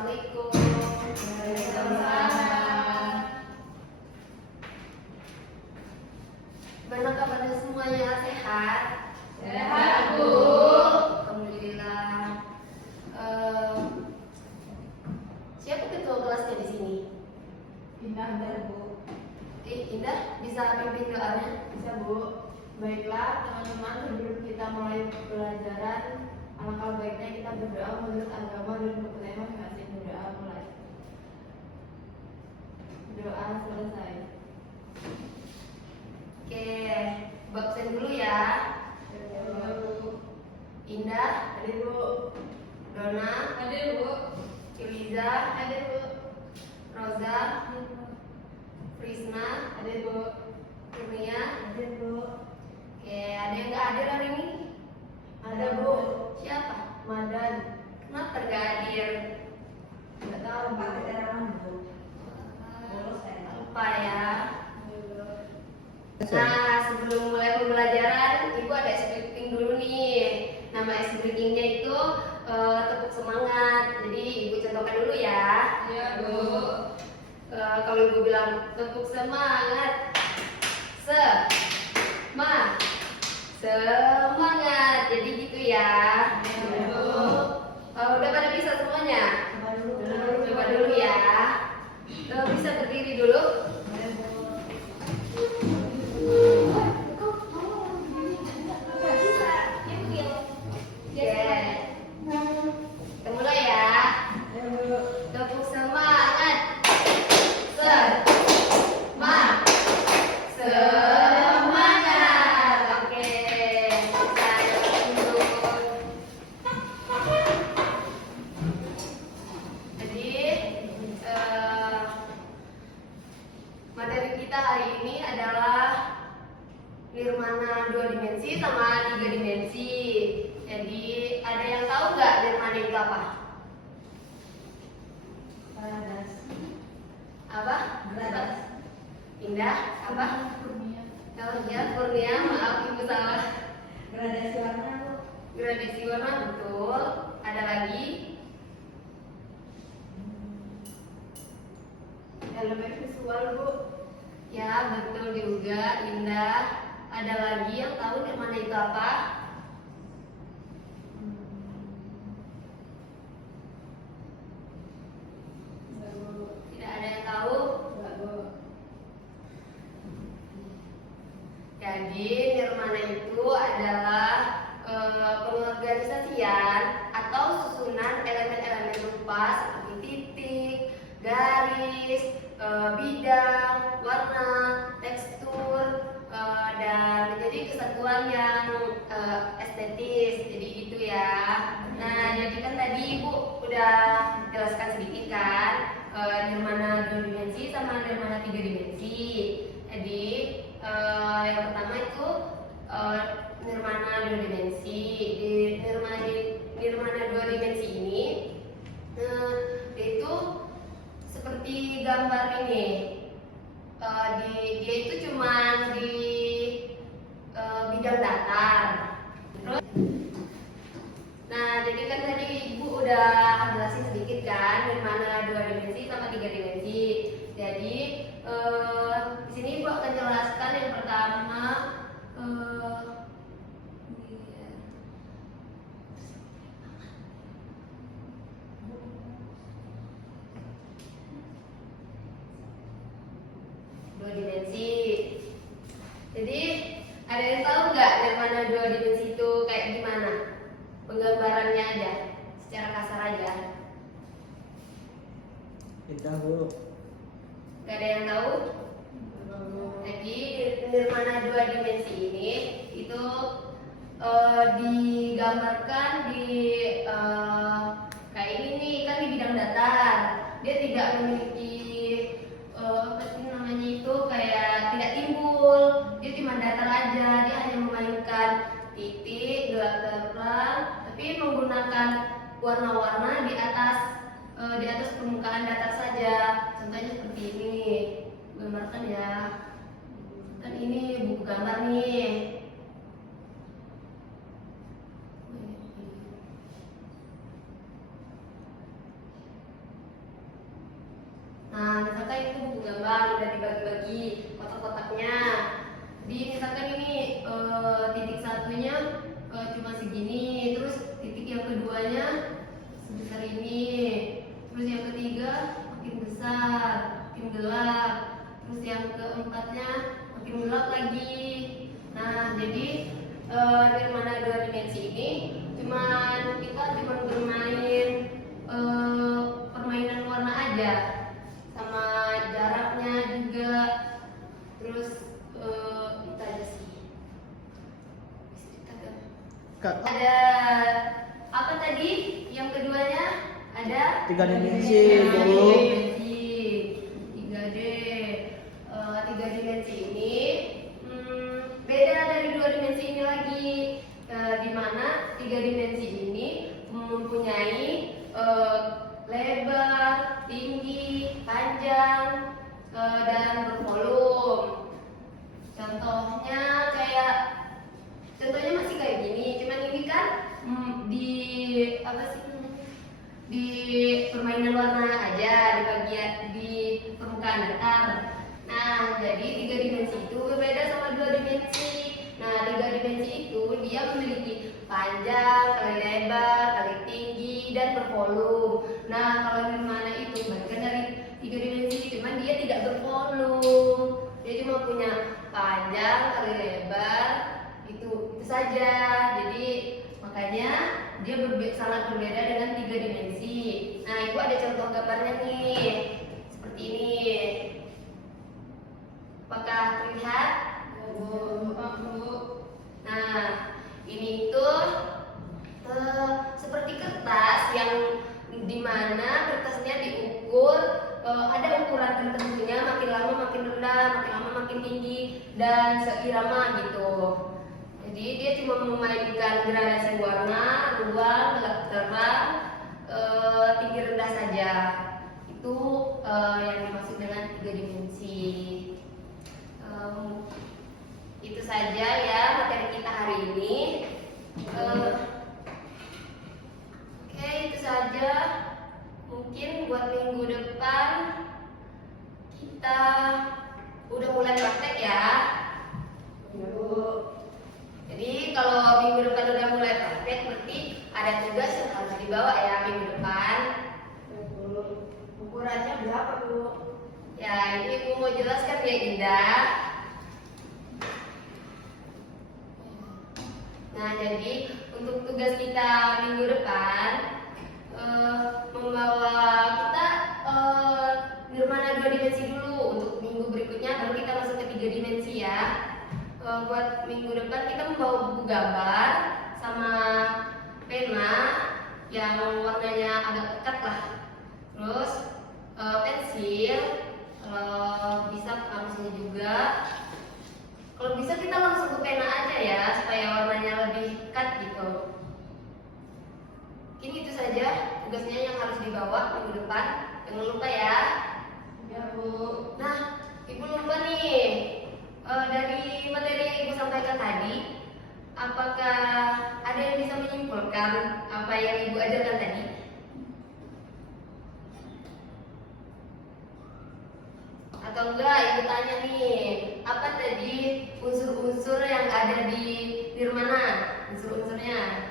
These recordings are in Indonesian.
Assalamualaikum. Waalaikumsalam. Gimana kabarnya semuanya? Sehat? Sehat, Bu. Alhamdulillah. Siapa ketua kelasnya di sini? Indah dan Bu. Indah, bisa pimpin doanya? Bisa, Bu. Baiklah, teman-teman, sebelum kita mulai pelajaran, alangkah baiknya kita berdoa menurut agama dan kepercayaan masing-masing. Berdoa mulai. Doa selesai. Oke, absen dulu ya. Indah, Hadir, Bu. Dona, Hadir, Bu. Iliza, Hadir, Bu. Roza, Krisna, Hadir, Bu. Kurnia. Hadir, Bu. Oke, ada yang nggak hadir hari ini? Ada, Bu. Siapa? Madan. Kenapa nggak hadir? Nggak tahu, Pak. Keterangan, Bu. Lupa ya. Nah, sebelum mulai pembelajaran, Ibu ada ice breaking dulu nih. Nama ice breakingnya itu tepuk semangat. Jadi Ibu contohkan dulu ya. Iya, Bu. Kalau Ibu bilang tepuk semangat, semangat. Jadi gitu ya. Iya, Bu. Udah pada bisa semuanya? Coba dulu ya. Bisa berdiri dulu. Kita mulai ya. Tepuk semangat. Semangat. Oke. Jadi materi kita hari ini adalah nirmana 2 dimensi sama 3 dimensi. Jadi ada yang tahu nggak nirmana itu apa? Apa? Indah? Apa? Oh ya, Kurnia, maaf Ibu salah. Gradasi warna, Bu. Gradasi warna betul. Ada lagi? Elemen visual, Bu. Ya, betul juga, Indah. Ada lagi yang tahu nirmana itu apa? Tidak ada yang tahu? Enggak, Bu. Jadi nirmana itu adalah pengorganisasian atau susunan elemen-elemen rupa seperti titik, garis, bidang, warna, tekstur, dan menjadi kesatuan yang estetis. Jadi itu ya. Nah, jadi kan tadi Ibu udah jelaskan sedikit kan nirmana 2 dimensi sama nirmana 3 dimensi. Jadi yang pertama itu nirmana 2 dimensi. Di nirmana 2 dimensi ini itu seperti gambar ini. Dia itu cuma di bidang datar. Terus, nah jadi kan tadi Ibu udah jelasin sedikit kan nirmana 2 dimensi sama 3 dimensi. Jadi di sini Ibu akan jelaskan yang pertama dua dimensi. Jadi ada yang tahu nggak nirmana 2 dimensi itu kayak gimana? Penggambarannya aja, secara kasar aja. Kita, Bu. Gak ada yang tahu? Jadi nirmana 2 dimensi ini itu digambarkan di kayak ini nih, kan di bidang datar. Dia tidak memiliki apa sih namanya itu, kayak tidak timbul. Dia cuma datar aja. Dia hanya memainkan titik, gelap terang, tapi menggunakan warna-warna di atas permukaan datar saja. Contohnya seperti ini, gambarkan ya. Kan ini buku gambar nih. segini, terus titik yang keduanya sebesar ini, terus yang ketiga makin besar, makin gelap, terus yang keempatnya makin gelap lagi. Nah, jadi nirmana dua dimensi ini kita cuma bermain permainan warna aja, sama jaraknya juga, terus itu aja sih. Kak, Ada apa tadi? Yang keduanya ada 3 dimensi, tiga Bu. dimensi, 3D. 3 dimensi ini beda dari 2 dimensi ini lagi, di mana 3 dimensi ini mempunyai lebar, tinggi, panjang, dan bervolume. Contohnya masih kayak gini, cuman ini kan di apa sih, di permainan warna aja, di bagian di permukaan datar. Nah, jadi 3 dimensi itu berbeda sama 2 dimensi. Nah, 3 dimensi itu dia memiliki panjang, kali lebar, kali tinggi, dan bervolume. Nah, kalau nirmana itu bagian dari 3 dimensi, cuman dia tidak bervolume. Dia cuma punya panjang, kali lebar, itu saja. Jadi makanya dia sangat berbeda dengan 3 dimensi. Nah, ibu ada contoh gambarnya nih, seperti ini. Apakah terlihat? Nah, ini tuh seperti kertas yang dimana kertasnya diukur, ada ukuran tertentunya, makin lama makin rendah, makin lama makin tinggi, dan seirama gitu. Jadi dia cuma memainkan gradasi warna, ruang, gelap terang, tinggi rendah saja. Itu yang dimaksud dengan 3 dimensi. Itu saja ya materi kita hari ini. Oke, itu saja. Mungkin buat minggu depan kita udah mulai praktek ya. Jadi kalau minggu depan udah mulai praktek, berarti ada tugas yang harus dibawa ya minggu depan. Ukurannya berapa, Bu? Ya, ini Ibu mau jelaskan ya, Indah. Nah, jadi untuk tugas kita minggu depan membawa kita nirmana 2 dimensi dulu. Untuk minggu berikutnya baru kita masuk ke 3 dimensi ya. Buat minggu depan kita membawa buku gambar sama pena yang warnanya agak pekat lah. Terus pensil, kalau bisa pensil juga. Kalau bisa kita langsung ke pena aja ya, supaya warnanya lebih pekat gitu. Mungkin itu saja tugasnya yang harus dibawa minggu depan. Jangan lupa ya. Ya, Bu. Nah, Ibu lupa nih, dari materi yang Ibu sampaikan tadi, apakah ada yang bisa menyimpulkan apa yang Ibu ajarkan tadi? Atau enggak, Ibu tanya nih, apa tadi unsur-unsur yang ada di nirmana? Unsur-unsurnya.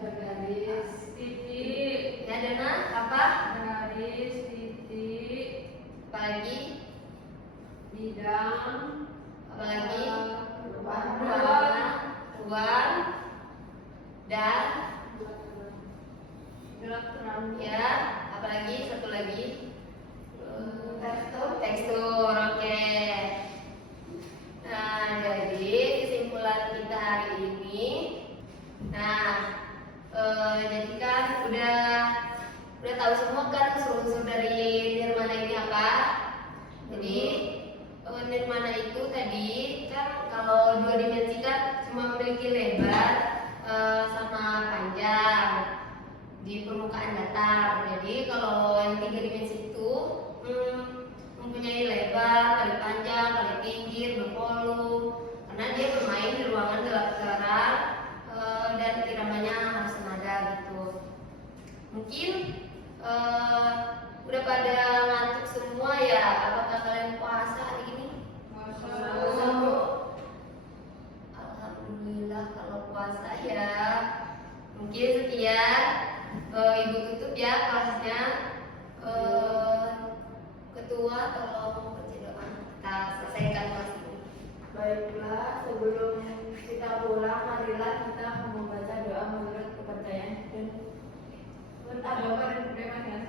Ada garis, titik, Ya, Dana, apa? garis, titik, Apalagi? bidang, Apalagi? warna, Ruang, dan gelap terang. ya, apalagi satu lagi? Tekstur. Tekstur, oke. Nah, jadi kesimpulan kita hari ini, jadi kan udah tahu semua kan unsur-unsur dari nirmana ini apa? Jadi nirmana itu tadi kan kalau 2 dimensi kan cuma memiliki lebar sama panjang di permukaan datar. Jadi kalau yang 3 dimensi itu mempunyai lebar, kali panjang, kali tinggi, bervolume, karena dia bermain di ruangan gelap terang dan iramanya harus senada gitu. Mungkin udah pada ngantuk semua ya. Apakah kalian puasa hari ini? Puasa. Alhamdulillah. tua, tolong baca doa. Kita selesaikan kelas ini. Baiklah, sebelum kita pulang, marilah kita membaca doa menurut kepercayaan dan menurut agama dan budaya masing-masing.